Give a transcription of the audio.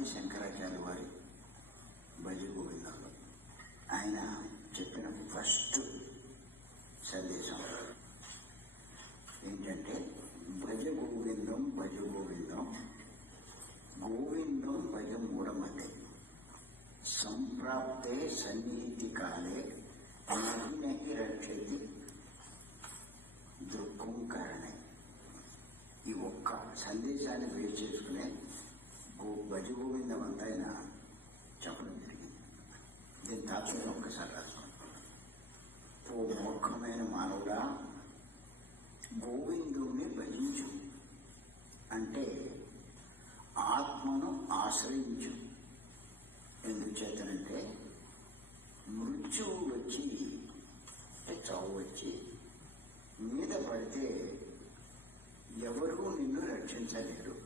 ఆది శంకరాచార్య వారి భజ గోవిందంలో ఆయన చెప్పిన ఫస్ట్ సందేశం ఏంటంటే, భజ గోవిందం భజ గోవిందం గోవిందం భజ మూఢమతే సంప్రాప్తే సన్నిహితి కాలే నహి రక్షతి దుఃఖం కారణే. ఈ ఒక్క సందేశాన్ని బేస్ చేసుకునే భజ గోవిందం అంతా ఆయన చెప్పడం జరిగింది. దీని తాత్పర్యం ఒక్కసారి రాసుకుంటున్నాను. ఓ మూర్ఖమైన మానవుడా, గోవిందుణ్ణి భజించు అంటే ఆత్మను ఆశ్రయించు. ఎందుచేతనంటే మృత్యువు వచ్చి చావు వచ్చి మీద పడితే ఎవరూ నిన్ను రక్షించలేరు.